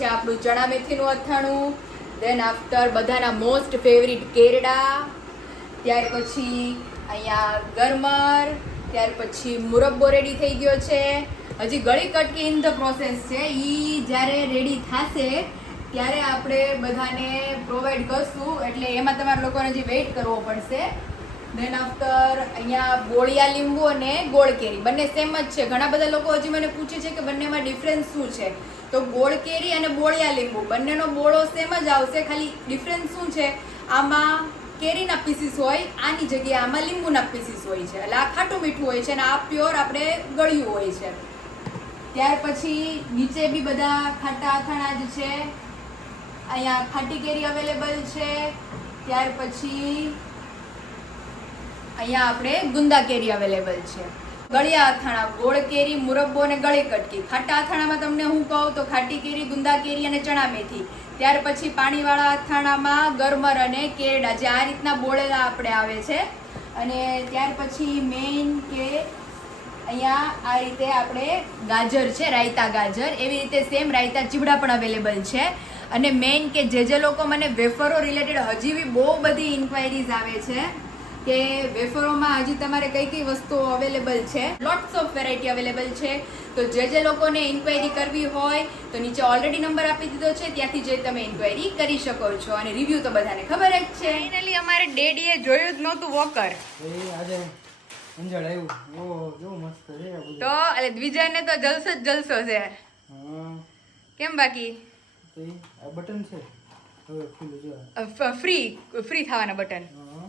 છે આપણું ચણા મેથીનું અથાણું, દેન આફ્ટર બધાના મોસ્ટ ફેવરિટ કેરડા, ત્યાર પછી અહીંયા ગરમર, ત્યાર પછી મુરબ્બો રેડી થઈ ગયો છે. હજી ગળી કટકી ઇન ધ પ્રોસેસ છે. જ્યારે રેડી થશે ત્યારે આપણે બધાને પ્રોવાઈડ કરશું, એટલે એમાં તમારા લોકોને હજી વેઇટ કરવો પડશે. દેન આફ્ટર અહીંયા બોળિયા લીંબુ અને ગોળ કેરી બંને સેમ જ છે. ઘણા બધા લોકો હજી મને પૂછે છે કે બંનેમાં ડિફરન્સ શું છે. તો ગોળ કેરી અને બોળિયા લીંબુ બંનેનો બોળો સેમ જ આવશે, ખાલી ડિફરન્સ શું છે, આમાં કેરીના પીસીસ હોય, આની જગ્યાએ આમાં લીંબુના પીસીસ હોય છે. એટલે આ ખાટું મીઠું હોય છે અને આ પ્યોર આપણે ગળ્યું હોય છે. ત્યાર પછી નીચે બી બધા ખાટા અથાણા જ છે. અહીંયા ખાટી કેરી અવેલેબલ છે. ત્યાર પછી અહીંયા આપણે ગુંદા કેરી અવેલેબલ છે. ગળિયા અથાણા, ગોળ કેરી, મુરબ્બો અને ગળી કટકી. ખાટા અથાણામાં તમને હું કહું તો ખાટી કેરી, ગુંદા કેરી અને ચણા મેથી. ત્યાર પછી પાણીવાળા અથાણામાં ગરમર અને કેરડા, જે આ રીતના બોળેલા આપણે આવે છે. અને ત્યાર પછી મેઇન કે અહીંયા આ રીતે આપણે ગાજર છે, રાયતા ગાજર, એવી રીતે સેમ રાયતા ચીવડા પણ અવેલેબલ છે. અને મેઇન કે જે લોકો મને વેફરો રિલેટેડ હજી બી બહુ બધી ઇન્ક્વાયરીઝ આવે છે કે વેફરોમાં હજી તમારે કઈ કઈ વસ્તુઓ અવેલેબલ છે. લોટ્સ ઓફ વેરાયટી અવેલેબલ છે. તો જે લોકોને ઇન્ક્વાયરી કરવી હોય તો નીચે ઓલરેડી નંબર આપી દીધો છે, ત્યાંથી જઈ તમે ઇન્ક્વાયરી કરી શકો છો. અને રિવ્યુ તો બધાને ખબર જ છે. ફાઇનલી અમારે ડેડીએ જોયું જ નહોતું વોકર, અંજળ આવ્યું. ઓહ કેવું મસ્ત છે આ બધું. તો એટલે દ્વિજાને તો જલસો જ જલસો છે. હા કેમ બાકી તો આ બટન છે હવે ખુલ્લું છે. ફ્રી થવાના બટન. હા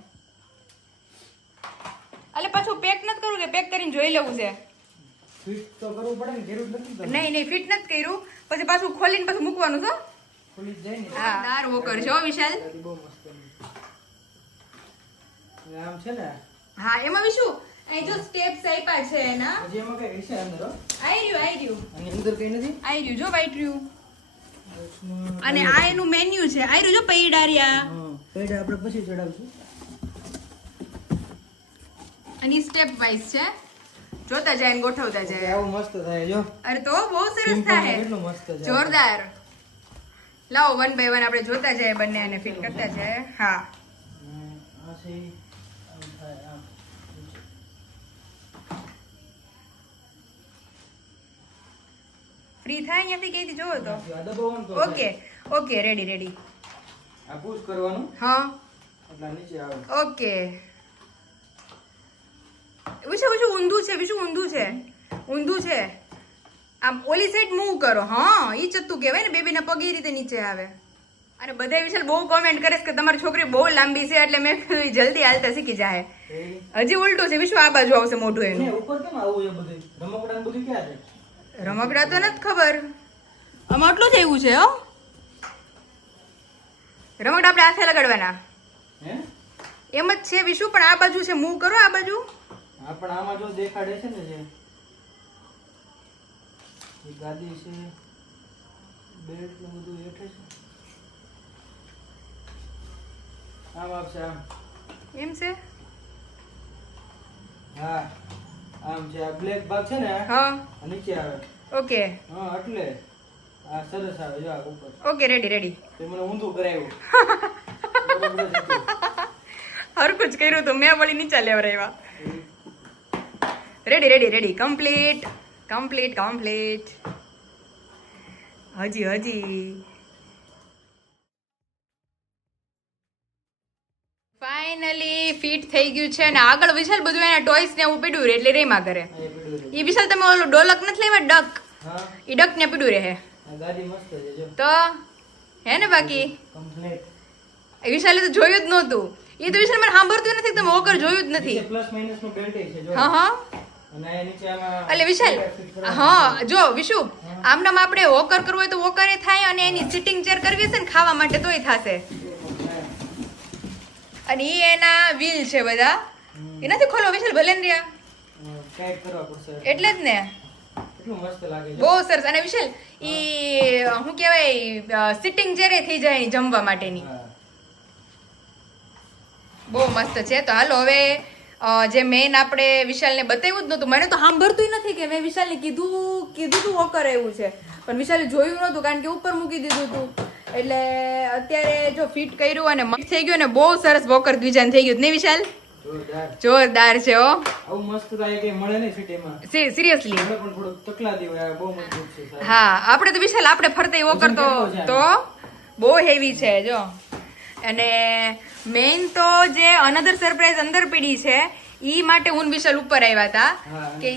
એટલે પાછું પેક નથી કરવું કે પેક કરીને જોઈ લેવું છે? ફિટ તો કરવું પડે ને, કર્યું જ નથી તમે. નહીં ફિટ નથી કર્યું, પછી પાછું ખોલીને પાછું મૂકવાનું છો. ખુલી જ જાય ને. હા દાર વોકર છે હો વિશાલ. બહુ મસ્ત આમ છે ને. હા એમાં બી શું અહીં જો સ્ટેપ્સ આપ્યા છે એના. હજી એમાં કઈ હશે અંદર? હો આઈ રહ્યું અને અંદર કઈ નથી. આઈ રહ્યું જો વાઈટ રહ્યું. અને આ એનું મેન્યુ છે. આઈ રહ્યું જો પૈડારિયા. હા પેડ આપણે પછી ચડાવશું. અને સ્ટેપ વાઇઝ છે, જોતા જાય ને ગોઠવતા જાય. આવું મસ્ત થાય જો. અરે તો બહુ સરસ સિમ્પલ થાય, કેટલું મસ્ત છે. જોરદાર. લાવો વન બાય વન આપણે જોતા જાય, બંને આને ફિટ કરતા જાય. હા આ છે આમ થાય આમ. ફ્રી થાય અહીંયાથી કઈથી જોવો તો. આ દબાવવાનું તો ઓકે રેડી. આ પુશ કરવાનું હા એટલે નીચે આવે. ઓકે. વિશું ઊંધું છે. આમ ઓલી સાઈડ મૂવ કરો. હા ઈ ચત્તુ કહેવાય ને, બેબીના પગ એ રીતે નીચે આવે. અને બધા વિશાલ બહુ કોમેન્ટ કરે છે કે તમારી છોકરી બહુ લાંબી છે, એટલે મેં કીધું ઈ જલ્દી હાલતા શીખી જાય. હજી ઉલટું છે, વિશું આ બાજુ આવશે મોઢું એનું. ઉપર કેમ આવું એ બધું રમકડા ને બધું ક્યાં છે? રમકડા તો નથી ખબર, આમાં આટલું જ આવ્યું છે. હો રમકડા આપણે હાથે લગાડવાના હે એમ જ છે વિશું, પણ આ બાજુ છે, મૂવ કરો આ બાજુ. હા પણ આમાં જો દેખાડે છે ને, જે એ ગાદી છે, બેલ્ટ ને બધું હેઠે છે. આમ આવશે આમ. એમ છે. હા આમ છે. આ બ્લેક ભાગ છે ને હા આ નીચે આવે. ઓકે હા એટલે આ સરસ આવે જો આ ઉપર. Okay ready. તે મને ઊંધું કરાવ્યું. હરકું જ કર્યું તો મેં વળી નીચે લેવા રહ્યા. Ready complete. હજી ફાઇનલી ફિટ થઈ ગયું છે. અને આગળ વિશાલ બધું એના ટોયસ ને એવું પીડ્યું રહે, એટલે રેમાં કરે. ઈ વિશાલ તમે ઓલો ડોલક નથી લેવા ડક, હા ઈ ડક ને પીડ્યું રહે આ ગાડી મસ્ત છે જો. તો હે ને. બાકી કમ્પ્લીટ. વિશાલે તો જોયું જ નહોતું. એ તો વિશાલ મને સાંભળતું નથી, તમે વોકર જોયું જ નથી. પ્લસ માઇનસ નું બેલ્ટ છે જો. હા અને આ નીચે આમાં એટલે વિશાલ જો વિશુ આમનામ આપણે વોકર કરવું હોય તો વોકરે થાય, અને એની સિટિંગ ચેર કરવી હશે ને ખાવા માટે તોય થશે. અને ઈ એના વ્હીલ છે બધા, એનાથી ખોલો વિશાલ ભલે ને રહ્યા ટાઈટ કરવા પડશે એટલે જ ને. કેટલું મસ્ત લાગે છે. બહુ સરસ. અને વિશાલ ઈ શું કહેવાય સિટિંગ ચેર થઈ જાય જમવા માટેની. હા બહુ મસ્ત છે. તો હાલો હવે જે મેઇન આપણે વિશાલને બતાવ્યું જ નહોતું. મને તો સાંભળતું નથી કે મેં વિશાલને કીધું તું વોકર એવું છે, પણ વિશાલે જોયું નહોતું કારણ કે ઉપર મૂકી દીધું હતું. એટલે અત્યારે જો ફિટ કર્યું અને મસ્ત થઈ ગયું ને બહુ સરસ વોકર દ્વિજાન થઈ ગયું નહીં વિશાલ? જોરદાર છે હો. આવું મસ્ત થાય કે મળે નહીં ફિટ એમાં. સિરિયસલી પણ થોડું તકલા દેવાય બહુ મજબૂત છે. હા આપણે તો વિશાલ આપણે ફરતે વોકર તો બહુ હેવી છે જો. અને મેઇન તો જે અનધર સરપ્રાઈઝ અંદર પડી છે ઈ માટે હું વિશાલ ઉપર આવ્યા હતા કે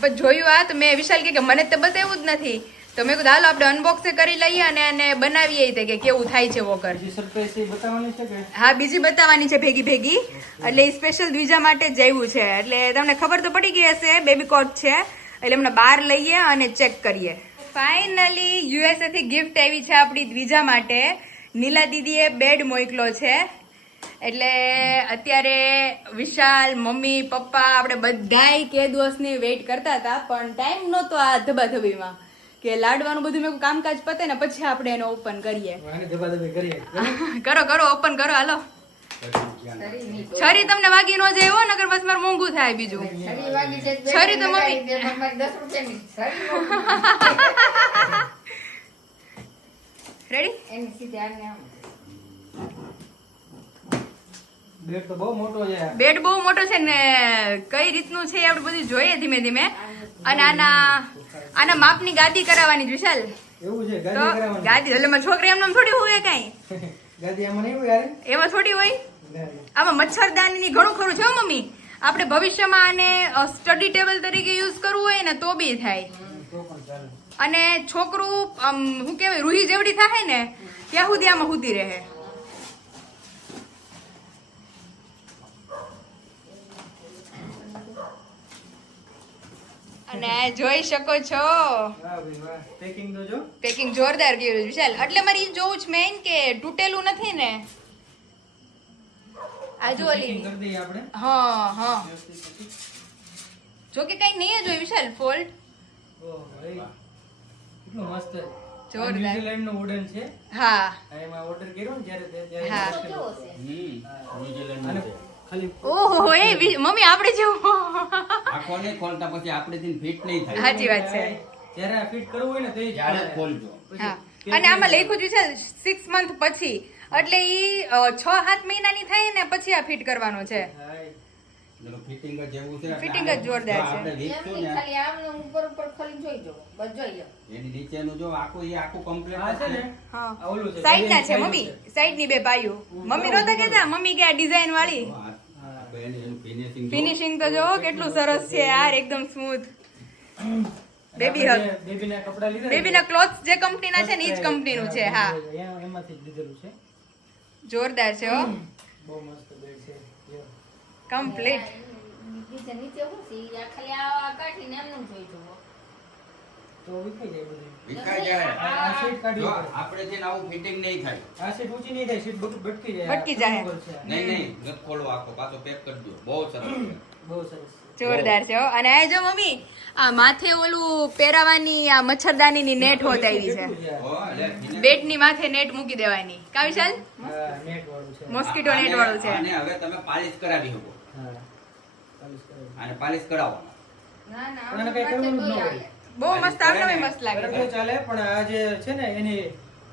પછી જોયું આ તો મેં વિશાલ કે મને તો બતાવ્યું જ નથી, તો મેં કીધું હાલો આપણે અનબોક્સ કરી લઈએ અને એને બનાવીએ કે કેવું થાય છે વોકર. હા બીજી બતાવવાની છે ભેગી એટલે એ સ્પેશિયલ દ્વિજા માટે જ આવ્યું છે. એટલે તમને ખબર તો પડી ગઈ હશે બેબી કોટ છે એટલે હમણાં બહાર લઈએ અને ચેક કરીએ. ફાઇનલી યુએસએ થી ગિફ્ટ આવી છે આપણી દ્વિજા માટે. નીલા દીદીએ બેડ મોકલો છે એટલે અત્યારે વિશાલ મમ્મી પપ્પા આપણે બધાય કે દિવસની વેઇટ કરતા હતા પણ ટાઈમ નહોતો આ ધબાધબીમાં કે લાડવાનું બધું મેં કામકાજ પતે ને પછી આપણે એને ઓપન કરીએ. કરો ઓપન કરો હાલો. છરી તમને વાગી નો જાય હો નકર બસ મારે મોંઘું થાય બીજું. છરી તો મમ્મી રેડી. બેડ બહુ મોટો છે ને કઈ રીતનું છે આપણે બધું જોઈએ ધીમે ધીમે. અને આના માપની ગાદી કરાવવાની વિશાલ. તો ગાદી એટલે મારી છોકરી એમને થોડી હોય કઈ એમાં થોડી હોય. આમાં મચ્છરદાની ઘણું ખરું છે મમ્મી. આપણે ભવિષ્યમાં આને સ્ટડી ટેબલ તરીકે યુઝ કરવું હોય ને તો બી થાય. અને છોકરું શું કેવાય રૂહી જેવડી થાય ને ત્યાં સુધી આમાં સુધી રહે. અને જોઈ શકો છો પેકિંગ જોરદાર કર્યું વિશાલ. એટલે મારે ઈ જોવું છે મેઇન કે તૂટેલું નથી ને. આ જો હા જો કે કઈ નહીં જોઈ વિશાલ ફોલ્ટ. ન્યુઝીલેન્ડ નું વુડન છે. હા એમાં ઓર્ડર કર્યો ને જ્યારે ઓહો એ મમ્મી આપણે જેવું આખો ને ખોલતા પછી આપણે થી ફિટ નહીં થાય. સાચી વાત છે. જ્યારે ફિટ કરવું હોય ને તો ત્યારે ખોલજો. હા અને આમાં લખ્યું છે 6 મંથ પછી એટલે ઈ 6-7 મહિનાની થાય ને પછી આ ફિટ કરવાનો છે. ફિટિંગ જ જેવું છે. ફિટિંગ જ જોરદાર છે. આપણે રીતશું ને ખાલી આમને ઉપર ખોલી જોઈ જો બસ જોઈ લો. એની નીચેનું જો આખું કમ્પ્લીટ આ છે ને હા ઓલું છે સાઈડ ના છે મમ્મી. સાઈડ ની બે પાયું મમ્મી નહોતા કહેતા મમ્મી કે આ ડિઝાઇન વાળી ફિનિશિંગ તો જો કેટલું સરસ છે યાર એકદમ સ્મૂથ. બેબીના કપડા લીધા બેબીના ક્લોથ્સ જે કંપનીના છે ને ઈ જ કંપનીનું છે. હા એમાંથી જ લીધેલું છે. જોરદાર છે હો બહુ મસ્ત બેડ છે. કમ્પ્લીટ. નીચે હું છે આ ખાલી આ કાઢીને એમનું જોઈ જો તો વિખાઈ જાય બધું. વિખાઈ જાય. આ સીટ કાઢી જો આપણે જે આવું ફિટિંગ નહીં થાય. આ સીટ ઊંચી નહીં થાય, સીટ બટકી જાય. બટકી જાય. નહીં ન ખોલો આખો પાછો પેક કરી દો. બહુ સરસ છે. બહુ સરસ. જોરદાર છે હો. અને આ જો મમ્મી આ માથે ઓલું પહેરાવાની આ મચ્છરદાનીની નેટ હોત આવી છે. હો એટલે બેડની માથે નેટ મૂકી દેવાની. કા વિશાલ? હા નેટ વાળું છે. મોસ્કીટો નેટ વાળું છે. અને હવે તમે પાલિશ કરાવી શકો. હા પાલિશ કરાવી. અને પાલિશ કરાવો. ના ના પણ કઈ કરવાનું જ ન હોય. બહુ મસ્ત આવડે મસ્ત લાગે તો ચાલે પણ આ જે છે ને એની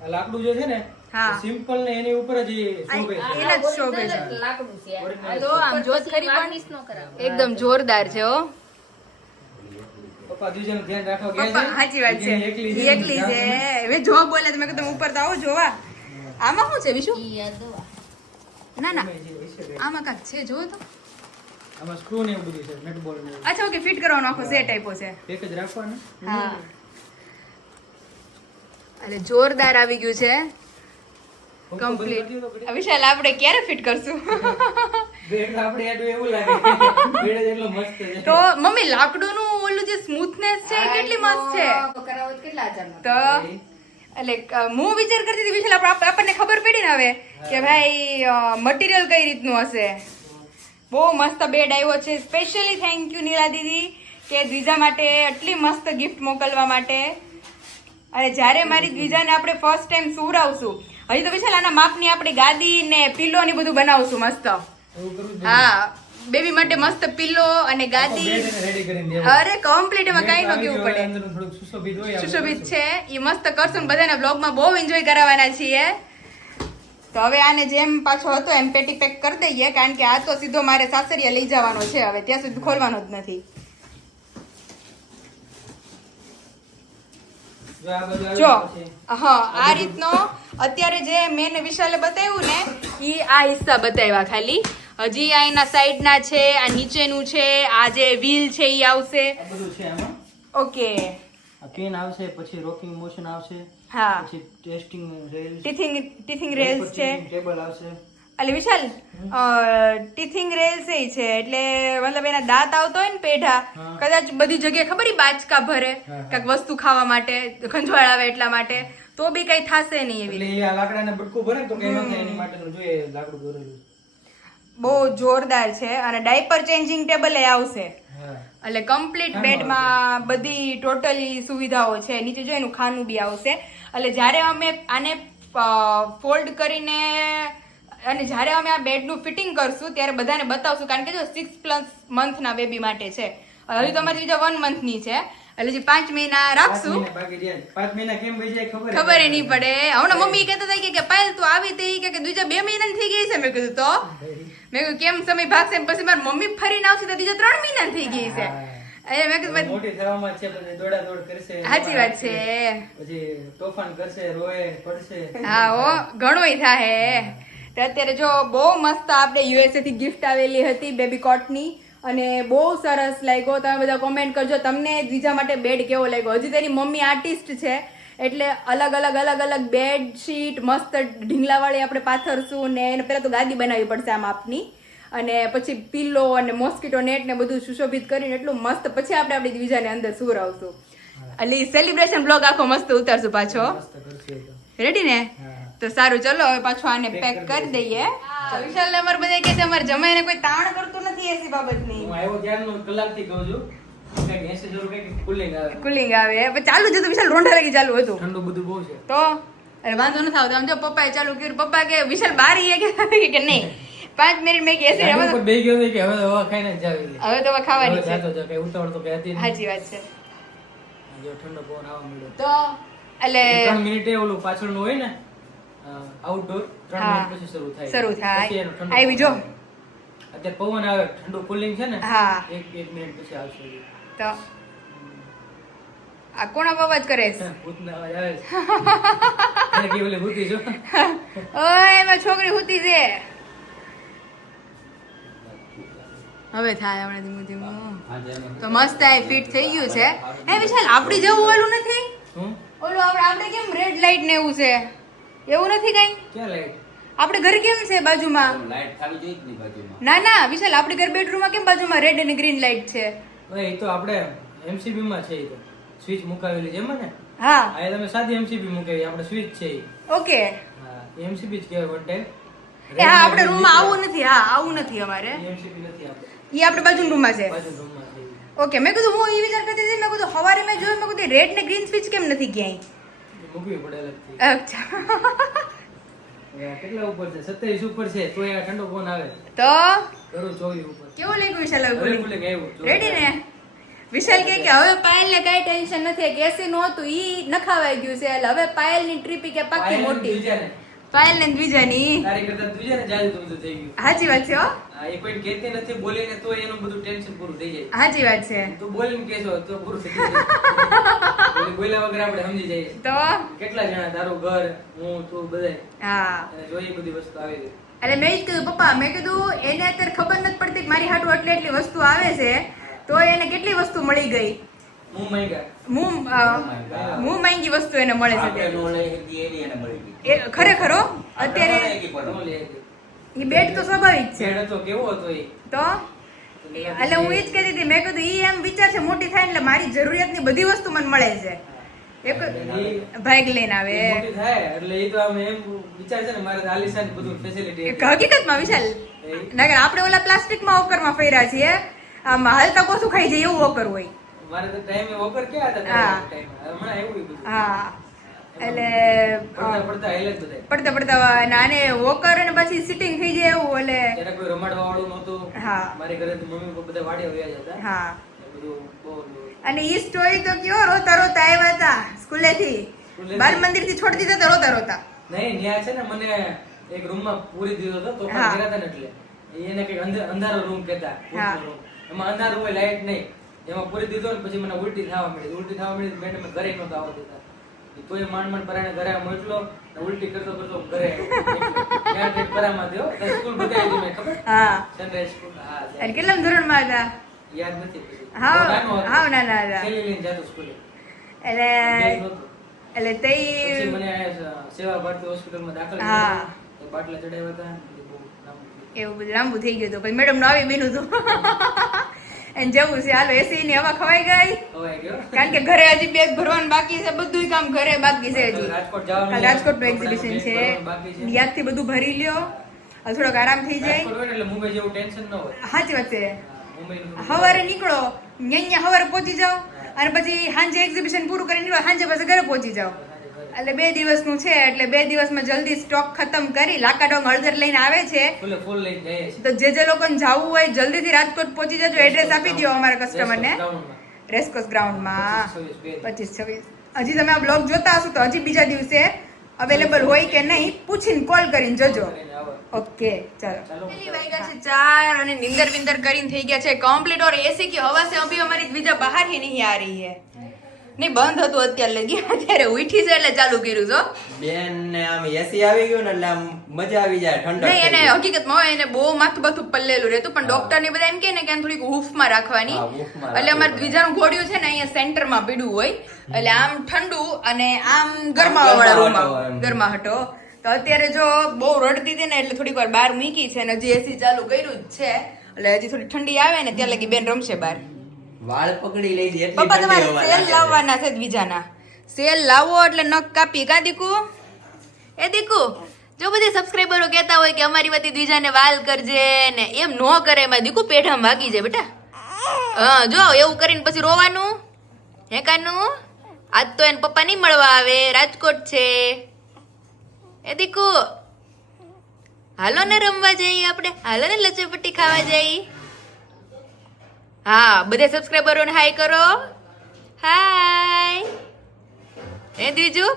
આ લાકડું જે છે ને હા. સિમ્પલ ને એની ઉપર જ શોભે છે. એના જ શોભે છે. લાકડું છે આ તો આમ જોત ખરી પણ વાર્નિશ નો કરાવો. એકદમ જોરદાર છે હો. પપ્પા દ્વિજાનું ધ્યાન રાખો ગયા પપ્પા છે. સાચી વાત છે. ઈ ઈ એકલી છે. હવે જો બોલે તો મેં કીધું ઉપર તો આવો જોવા. આમાં શું છે બીજું? ઈ આ દવા ના ના આમાં કાંક છે જો તો. આમાં સ્ક્રૂ ને એવું બધું છે, નટ બોલ્ટ ને એવું. અચ્છા ઓકે ફિટ કરવાનો આખો સેટ આપ્યો છે. એક જ રાખવાનું. હા એટલે જોરદાર આવી ગયું છે કમ્પ્લીટ. વિશાલ આપણે ક્યારે ફિટ કરશું? બેડ આપણે એડું એવું લાગે બેડ જ એટલો મસ્ત છે. તો મમ્મી લાકડુંનું ઓલું જે સ્મૂથનેસ છે એ કેટલી મસ્ત છે. કરાવો તો કેટલા હજારનો તો એટલે હું વિચાર કરતી હતી વિશાલ આપણને ખબર પડી ને હવે કે ભાઈ મટીરિયલ કઈ રીતનું હશે. બહુ મસ્ત બેડ આવ્યો છે. સ્પેશિયલી થેન્ક યુ નીલા દીદી કે દ્વિજા માટે આટલી મસ્ત ગિફ્ટ મોકલવા માટે. અને જ્યારે મારી દ્વિજાને આપણે ફર્સ્ટ ટાઈમ સુવડાવશું હજી તો વિશાલ આના માપની આપણે ગાદી ને પીલો ને બધું બનાવશું મસ્ત. એવું કરવું જ હા બેબી માટે મસ્ત પિલ્લો અને ગાદી રેડી કરીને દેવું. અરે કમ્પ્લીટ એમાં કઈ ન કેવું હવે પડે અંદરનું થોડુંક સુશોભિત હોય આપણે સુશોભિત છે એ મસ્ત કરશું ને બધાના બ્લોગમાં બહુ એન્જોય કરાવવાના છીએ તો હવે આને જેમ પાછો હતો એમ પેટી પેક કરી દઈએ કારણ કે આ તો સીધો મારે સાસરિયા લઈ જવાનો છે હવે ત્યાં સુધી ખોલવાનો જ નથી જો આ બધું આવી જો ગયું છે. હા આ રીતનો અત્યારે જે મેન વિશાલે બતાવ્યું ને ઈ આ હિસ્સા બતાવ્યા ખાલી હજી આ એના સાઈડના છે આ નીચેનું છે આ જે વ્હીલ છે ઈ આવશે આ બધું છે આમાં. ઓકે આ પેન આવશે, પછી રોકિંગ મોશન આવશે, હા પછી ટેસ્ટિંગ રેલ્સ, ટીથિંગ રેલ્સ છે ટેબલ આવશે. એટલે વિશાલ ટીથિંગ રેલ્સ એ છે એટલે મતલબ એના દાંત આવતો હોય ને પેઢા હા. કદાચ બધી જગ્યાએ ખબર ઈ બાચકા ભરે હા. કાંઈક વસ્તુ ખાવા માટે ખંજવાળ આવે એટલા માટે તો બી કઈ થશે નહીં એવી એટલે એ આ લાકડાને બટકું ભરે ને તો કઈ ન થાય એની માટેનું જોઈએ લાકડું દોરેલું. બહુ જોરદાર છે અને ડાયપર ચેન્જિંગ ટેબલ એ આવશે હા. એટલે કમ્પ્લીટ બેડમાં બધી ટોટલી સુવિધાઓ છે નીચે જો એનું ખાનું બી આવશે એટલે જ્યારે અમે આને ફોલ્ડ કરીને અને જ્યારે અમે આ બેડનું ફિટિંગ કરશું ત્યારે બધાને બતાવશું કારણ કે જો 6+ મંથના બેબી માટે છે હજી તો અમારી બીજા 1 મંથની છે એટલે જે 5 મહિના 5 રાખશું મહિના બાકી રહ્યા છે. 5 મહિના કેમ વહી જાય ખબર એ નહીં પડે હમણાં મમ્મી કહેતા હતા કે પાયલ તું આવી તે ઈ કે બીજા 2 મહિનાની થઈ ગઈ છે મેં કીધું તો મેં કીધું કેમ સમય ભાગશે પછી મારી મમ્મી ફરીને આવશે તો બીજા 3 મહિના થઈ ગઈ છે એ મેં કીધું મોટી થવામાં છે, પછી દોડાદોડ કરશે, સાચી વાત છે પછી તોફાન કરશે, રોએ, પડશે. હા ઓ ઘણુંય થાય તો અત્યારે જો બહુ મસ્ત આપણે યુએસએ થી ગિફ્ટ આવેલી હતી બેબી કોટની અને બહુ સરસ લાગ્યો તમે બધા કોમેન્ટ કરજો તમને દ્વિજા માટે બેડ કેવો લાગ્યો હજી તેની મમ્મી આર્ટિસ્ટ છે એટલે અલગ અલગ બેડશીટ મસ્ત ઢીંગલાવાળી આપણે પાથરશું ને એને પહેલા તો ગાદી બનાવવી પડશે આમ આપની અને પછી પિલ્લો અને મોસ્કીટો નેટ ને બધું સુશોભિત કરીને એટલું મસ્ત પછી આપણે આપણી દ્વિજાને અંદર સુવરાવશું એટલે સેલિબ્રેશન બ્લોગ આખો મસ્ત ઉતારશું પાછો મસ્ત કરશે એ તો. રેડી ને હા. તો સારું ચલો હવે પાછું આને પેક કરી દઈએ વિશાલ ને અમારે બધા કે છે અમારે જમાઈને કોઈ તાણ કરતું નથી એસી બાબતની હું આવ્યો ત્યારનું કલાકથી કહું છું કંઈક 80 જેવું કંઈક cooling આવે. કુલિંગ આવે પણ ચાલુ જ હતું વિશાલ રોંઢા લગી ચાલુ હતું ઠંડુ બધું બહુ છે. તો અરે વાંધો નથી આવતો આમ જો પપ્પાએ ચાલુ કર્યું પપ્પા કે વિશાલ બારી કે નહીં 5 મિનિટ મેં કે એસી ગાડી ઉપર બેહી ગયો તો કે હવે દવા ખાઈને જ જાવી દે. હવે તો હવે ખાવાની હવે છે જાતો જા, કઈ ઉતાવળ તો કઈ હતી નહીં. સાચી વાત છે જો ઠંડો પવન આવવા માંડ્યો. તો એટલે 3 મિનિટે ઓલું પાછળનું હોય ને આઉટડોર 3 હા. મિનિટ પછી શરૂ થાય. શરૂ થાય. પછી એનો ઠંડો આવી જો. પવન આવે. અત્યારે પવન આવે ઠંડુ કુલિંગ છે ને હા. એક મિનિટ પછી આવશે. તો આ કોણ અવાજ કરે છે ભૂતનો અવાજ આવે છે. એને કે ઓલી ભૂતી જો. ઓય એમાં છોકરી હુતી છે હવે થાય હમણાં ધીમું તો મસ્ત આ ફિટ થઈ ગયું છે હે વિશાલ આપડી જેવું ઓલું નથી શું? ઓલું આપણે કેમ રેડ લાઈટ ને એવું છે એવું નથી કઈ ક્યાં લાઈટ? આપણે ઘરે કેમ છે બાજુમાં લાઈટ ખાવી જોઈએ જ નહીં બાજુમાં. ના ના વિશાલ આપણી ઘર બેડરૂમમાં કેમ બાજુમાં રેડ અને ગ્રીન લાઈટ છે ભાઈ એ તો આપણે MCB માં છે એ તો સ્વિચ મુકાવેલી છે એમાં ને. હા આ તમે સાદી MCB મુકાવી આપણે સ્વિચ છે એ. ઓકે હા MCB જ કહેવાય વન ટાઈમ. એ હા આપણે રૂમમાં આવું નથી હા આવું નથી અમારે MCB નથી આપણે ઈ આપણે બાજુના રૂમમાં છે બાજુ રૂમમાં છે એ. ઓકે મેં કીધું હું એ વિચાર કરતી હતી મેં કીધું સવારે મેં જોયું મેં કીધું રેડ ને ગ્રીન સ્વિચ કેમ નથી ક્યાંય એ મૂકવી પડે અલગથી. અચ્છા હવે આ કેટલા ઉપર છે 27 ઉપર છે તોય આ ઠંડો ફોન આવે તો કરું 24 ઉપર. કેવો લાગ્યું વિશાલ હવે હવે cooling? cooling આવ્યું. રેડી ને વિશાલ કે હવે પાયલ ને કઈ ટેન્શન નથી કે એસી નું હતું ઈ નખાવાઈ ગયું છે એટલે હવે પાયલ ની ટ્રીપ કે પાકી પાયલ મોટી બીજાને. પાયલ ને બીજાની તારી કરતા બીજાને જાજુ બધું થઈ ગયું. સાચી વાત છે હો હા, એ કોઈ કહેતી નથી બોલીને તો એનું બધું ટેન્શન પૂરું થઈ જાય. સાચી વાત છે તું બોલીને કહેશો તો પૂરું થઈ જાય. બોલી બોલ્યા વગર આપણે સમજી જઈએ. તો કેટલા જણા તારું ઘર હું તું બધાય હા અને જોઈ બધી વસ્તુ આવી ગઈ. એટલે મેં જ કીધું પપ્પા મેં કીધું એને અત્યારે ખબર નથી પડતી કે મારી હાટુ એટલી વસ્તુ આવે છે તો એને કેટલી વસ્તુ મળી ગઈ હું માંગ્યા. હું માંગી વસ્તુ એને મળે છે આપણે નો લઈ શકીએ એની એને મળી ગઈ. એ ખરેખર હો અત્યારે આપણે નો લઈ શકીએ પણ. નો લે કે. એ બેડ તો સ્વાભાવિક છે છેડ હતો કેવો હતો એ. તો એટલે હું એ જ કહેતી હતી મેં કીધું ઈ એમ વિચાર છે મોટી થાય એટલે મારી જરૂરિયાતની બધી વસ્તુ મને મળે છે એક ભાગ લઈને આવે એ મોટી થાય એટલે એ તો આમ એમ વિચાર છે ને મારે તો આલીશાન બધું ફેસિલિટી એક હકીકતમાં વિશાલ નગર આપણે ઓલા પ્લાસ્ટિકમાં ઓકરમાં ફર્યા છીએ આમ હાલતા કોશું ખાઈ જાય એવું ઓકર હોય મારે તો ટાઈમે વગર ક્યાં હતા હા. ટાઈમ હમણાં એવું બધું હા એટલે પડતા હાલે જ બધાય. પડતા અને આને વોકર અને પછી સિટિંગ થઈ જાય એવું એટલે ત્યારે કોઈ રમાડવા વાળું નહોતું. હા. મારી ઘરે તો મમ્મી પપ્પા બધા વાડીએ વયા જતા. હા એ બધું બહુ અને ઈ સ્ટોરી તો કયો રોતા રોતા આવ્યા હતા સ્કૂલેથી બાલ મંદિરથી છોડી દીધા હતા રોતા રોતા. નહીં ન્યા છે ને મને એક રૂમમાં પૂરી દીધો હતો તો હા. ગયા હતા ને એટલે એને કઈક અંધારો રૂમ કહેતા. હા. room. એમાં અંધારું હોય લાઈટ નહીં એમાં પૂરી દીધો ને પછી મને ઉલટી થવા મળી મેડમ ઘરે નહોતા આવવા દેતા. તોય માંડ પરાણે ઘરે મોકલો ને ઉલટી કરતો ઘરે ત્યાં ઠેઠ પરામાં થયો સ્કૂલ બતાવી દીધી મેં ખબર હા સનરાઈઝ સ્કૂલ. હા અને કેટલા ધોરણમાં હતા? યાદ નથી પછી. હાવ નાનો હતો. હાવ નાના હતા. થેલી લઈને જાતો સ્કૂલે. એટલે બેગ નહોતું. એટલે પછી તે મને સેવા ભારતી હોસ્પિટલમાં દાખલ હા. કર્યો. તો બાટલા ચડાવ્યા હતા એ બહુ લાંબુ. એવું બધું લાંબુ થઈ ગયું હતું પછી મેડમ નું આવી બીનું હતું એને જવું છે હાલો એસી ની હવા ખવાઈ ગઈ ખવાઈ ગયો. કારણ કે ઘરે હજી બેગ ભરવાનું બાકી છે બધું કામ ઘરે બાકી છે હજી રાજકોટ જવાનું કાલ રાજકોટ નું કપડાનું એક્ઝિબિશન બેગ છે ભરવાનું બાકી છે. યાદથી બધું ભરી લ્યો હવે થોડોક આરામ થઈ જાય. રાજકોટ હોય ને એટલે મુંબઈ જેવું ટેન્શન ન હોય. સાચી વાત છે. હા, મુંબઈનું થોડું સવારે નીકળો અહીંયા સવારે પહોંચી જાઓ અને પછી સાંજે એક્ઝિબિશન પૂરું કરીને નીકળો સાંજે પછી ઘરે પહોંચી જાઓ એટલે 2 દિવસનું છે એટલે 2 દિવસમાં જલ્દી સ્ટોક ખતમ કરી લાકાડોંગ હળદર લઈને આવે છે ફૂલે ફૂલ લઈને જઈએ છીએ. તો જે લોકોને જવું હોય જલ્દીથી રાજકોટ પહોંચી જજો એડ્રેસ આપી દો અમારા કસ્ટમરને ગ્રાઉન્ડમાં. રેસકોર્સ ગ્રાઉન્ડમાં 25-26 હજી તમે આ બ્લોગ જોતા હશો તો હજી બીજા દિવસે અવેલેબલ હોય કે નહીં પૂછીને કોલ કરીને જજો. કરીને આવો. ઓકે ચાલો ચાલો. પેલી વાગ્યા છે 4 અને નિંદર વિંદર કરીને થઈ ગયા છે કમ્પ્લીટ और एसी की हवा से अभी हमारी द्विजा बाहर ही नहीं आ रही है નહીં બંધ હતું અત્યારે લગી અત્યારે ઉઠી છે એટલે ચાલુ કર્યું છો બેન ને આમ એસી આવી ગયું ને એટલે આમ મજા આવી જાય ઠંડક નહીં એને થઈ જાય. હકીકતમાં હોય એને બહુ માથું બાથું પલ્લેલું રહેતું પણ ડોક્ટર ને બધા એમ કે ને કે આને થોડીક હૂફમાં રાખવાની હા, હૂફમાં એટલે અમારે રાખવી દ્વિજાનું ઘોડિયું છે ને અહીંયા સેન્ટરમાં પીડું હોય એટલે આમ ઠંડુ અને આમ ગરમાવા વાળા રૂમમાં ગરમાહટો એમ. ગરમાહટો તો અત્યારે જો બહુ રડતી હતી ને એટલે થોડીક વાર બહાર મૂકી છે અને હજી એસી ચાલુ કર્યું જ છે એટલે હજી થોડી ઠંડી આવે ને ત્યાં લગી બેન રમશે બહાર વાળ પકડી લઈ છે એટલી પપ્પા ઠંડી તમારે હવા સેલ લાગે છે. લાવવાના છે દ્વિજાના સેલ લાવો એટલે નખ કાપી કા દીકુ એ દીકુ જો બધી સબસ્ક્રાઇબરો કહેતા હોય કે અમારી વતી દ્વિજાને વાલ કરજે ને એમ નો કરે એમાં દીકુ પેઢામાં વાગી જાય બેટા હા જો એવું કરીને પછી રોવાનું હે કાનું આજ તો એને પપ્પા નહીં મળવા આવે રાજકોટ છે એ દીકુ હાલો ને રમવા જઈએ આપણે હાલો ને લચરપટ્ટી ખાવા જઈએ હા બધા સબસ્ક્રાઇબરોને હાય કરો હાય એ દીજુ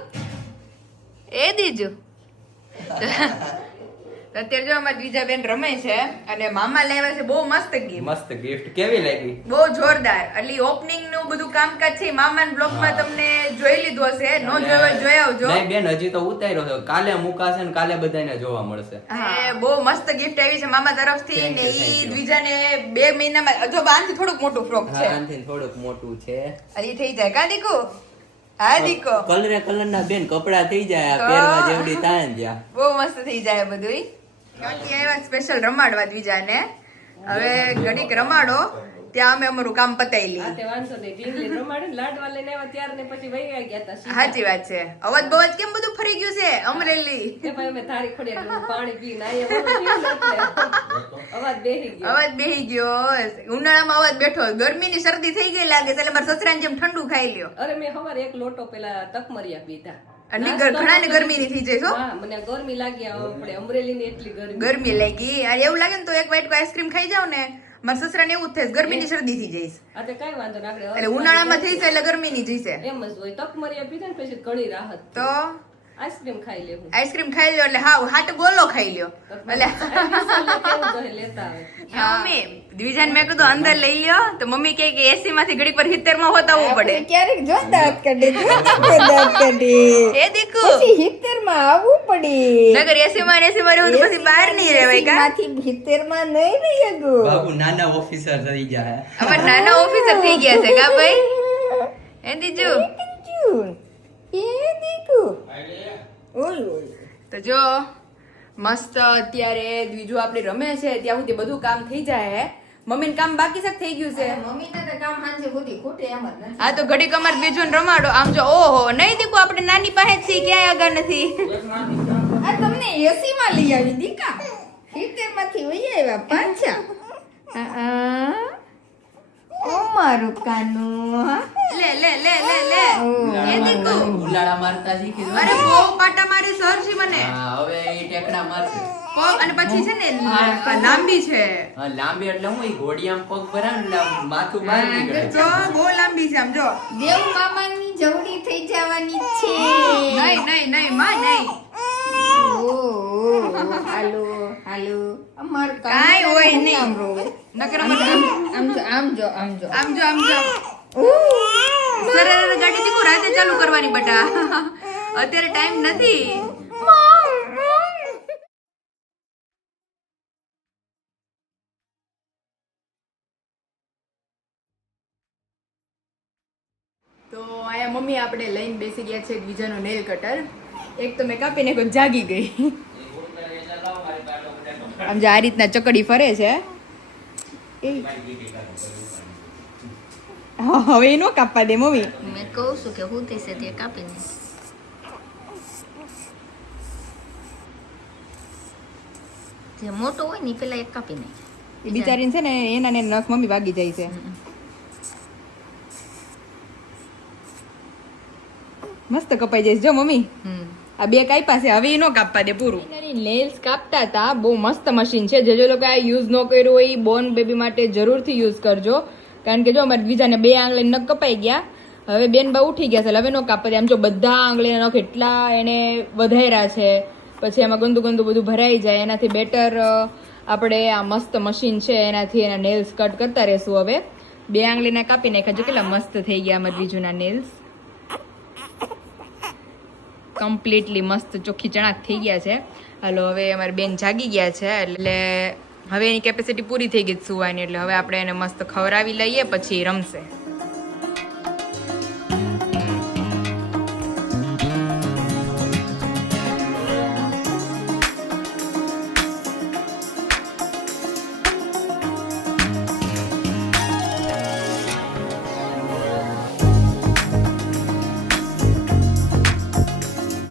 અત્યારે જો અમારી બીજા બેન રમે છે અને મામા લાવ્યા છે બહુ મસ્ત ગિફ્ટ મસ્ત ગિફ્ટ કેવી લાગી? બહુ જોરદાર એટલે ઓપનિંગ નું બધું કામકાજ છે મામાના બ્લોગ માં તમને જોઈ લીધું હશે નો જોયો હોય જોઈ આવજો નહીં બેન હજી તો ઉતાર્યો છે કાલે મુકાશે ને કાલે બધાને જોવા મળશે. હા બહુ મસ્ત ગિફ્ટ આવી છે મામા તરફથી Thank ને you, thank ઈ you. દ્વિજાને 2 મહિનામાં જો આનાથી થોડુંક મોટું ફ્રોક હા, છે આનાથી થોડુંક મોટું છે. હજી થઈ જાય કા દીકુ હા દીકો કલરે કલરના બેન કપડા થઈ જાય આ તો. પહેરવા જેવડી થાય ને ત્યાં. બહુ મસ્ત થઈ જાય બધું આવ્યા સ્પેશિયલ રમાડવા દ્વિજાને હવે ઘડીક રમાડો ત્યાં અમે અમારું કામ પતાવી લઈએ તે વાંધો નહીં ઢીંગલી રમાડીને લાડવા લઈને આવ્યા ત્યાર ને પછી વહી ગયા હતા સીધા. સાચી વાત છે અવાજ બવાજ કેમ બધું ફરી ગયું છે અમરેલી તે ભાઈ અમે થાળી ખોડી એટલે હું પાણી પીને આયા બધું પીવું એટલે અવાજ બેહી ગયો અવાજ બેહી ગયો ઉનાળામાં અવાજ બેઠો ગરમીની શરદી થઈ ગઈ લાગે છે એટલે મારા સસરાને જેમ ઠંડુ ખાઈ લ્યો અરે મેં સવારે એક લોટો પેલા તકમરિયા પીધા અને ઘણા ને ગરમીની થઈ જાય છો હા મને ગરમી લાગી આપણે અમરેલી ની એટલી ગરમી ગરમી લાગી અને એવું લાગે ને તો એક વાઇટ આઈસ્ક્રીમ ખાઈ જાવ ને મારા સસરાને એવું જ થાય ગરમીની શરદી થઈ જઈશ આ તે કઈ વાંધો ના આપણે એટલે ઉનાળામાં થઈ જાય એટલે ગરમીની જઈશે એમ જ હોય તકમરિયા પીધા ને પછી ઘણી રાહત તો આઈસ્ક્રીમ ખાઈ લેવું આઈસ્ક્રીમ ખાઈ લ્યો એટલે હા હાટ ગોલો ખાઈ લ્યો એટલે કેવું જોઈએ લેતા આવે હા મમ્મી દ્વિજાને મેં કીધું અંદર લઈ લ્યો તો મમ્મી કહે કે એસી માંથી ઘડીક પર 70 માં હોતા આવવું પડે ક્યારેક જો દાંત કાઢે દાંત કાઢે એ દીકુ પછી 70 માં આવવું પડે નગર એસી માં રહેવું તો પછી બહાર નહીં રહેવાય કા માંથી 70 માં નહીં રહી શકું બાબુ નાના ઓફિસર થઈ જાય. અમાર નાના ઓફિસર થઈ ગયા છે કા ભાઈ એ દીજુ કંચુન એ દીકુ ઓય ઓય તો જો મસ્ત અત્યારે બીજું આપણે રમે છે ત્યાં સુધી બધું કામ થઈ જાય મમ્મીને કામ બાકી છે કે થઈ ગયું છે મમ્મી ને તો કામ હાંજે સુધી ખૂટે એમ જ નથી હા તો ઘડીક અમાર બીજું રમાડો આમ જો ઓહો નહીં દીકુ આપણે નાની પાસે જ છીએ ક્યાંય આગળ નથી આ તમને એસી માં લઈ આવી દીકા 70 માંથી વહી આવ્યા પાછા ઓ મારું કાનું લે લે લે લે લે એ દીકુ ઉલાળા મારતા શીખી દો. અરે બહુ પાટા મારી સરજી મને હા, હવે ઈ ટેકડા મારશે. પગ અને પછી છે ને લાંબી છે હા, લાંબી એટલે હું ઈ ઘોડિયામાં પગ ભરાય ને એટલે આમ માથું બહાર નીકળે. તો બહુ લાંબી છે આમ જો દેવ મામાની જવડી થઈ જવાની છે નહીં નહીં નહીં માં નહીં હાલો હાલો અમાર કાંઈ હોય નહીં. આમ રોવે નકર આમ જો આમ જો આમ જો આમ જો સરળ ગાડી દીકુ રાતે ચાલુ કરવાની બટા અત્યારે ટાઈમ નથી તો આયા મમ્મી આપણે લઈને બેસી ગયા છે બીજાનો નેલ કટર એક તો મેં કાપીને કોઈ જાગી ગઈ આમ જે આ રીતના ચકડી ફરે છે હા હવે એ નો કાપવા દે મમ્મી મેં કહું છું કે હું થશે તે કાપીને જે મોટો હોય ને ઈ પેલા એક કાપીને એ બિચારીને છે ને એના ને નખ મમ્મી વાગી જાય છે મસ્ત કપાઈ જાય છે જો મમ્મી આ બે કાપ્યા છે હવે એ નો કાપવા દે પૂરું નેલ્સ કાપતા હતા બહુ મસ્ત મશીન છે જે લોકો આ યુઝ ન કર્યું હોય બોર્ન બેબી માટે જરૂરથી યુઝ કરજો કારણ કે જો અમારે બીજાને બે આંગળી નખ કપાઈ ગયા હવે બેન બા ઉઠી ગયા છે હવે નો કાપવા દે આમ જો બધા આંગળીના નખ એટલા એને વધાર્યા છે પછી એમાં ગંદુ ગંદુ બધું ભરાઈ જાય એનાથી બેટર આપણે આ મસ્ત મશીન છે એનાથી એના નેલ્સ કટ કરતા રહેશું હવે બે આંગળીના કાપી નાખ્યા જો કેટલા મસ્ત થઈ ગયા અમારા બીજુના નેલ્સ કમ્પ્લીટલી મસ્ત ચોખ્ખી ચણાક થઈ ગયા છે હાલો હવે અમારી બેન જાગી ગયા છે એટલે હવે એની કેપેસિટી પૂરી થઈ ગઈ સુવાની એટલે હવે આપણે એને મસ્ત ખવડાવી લઈએ પછી રમશે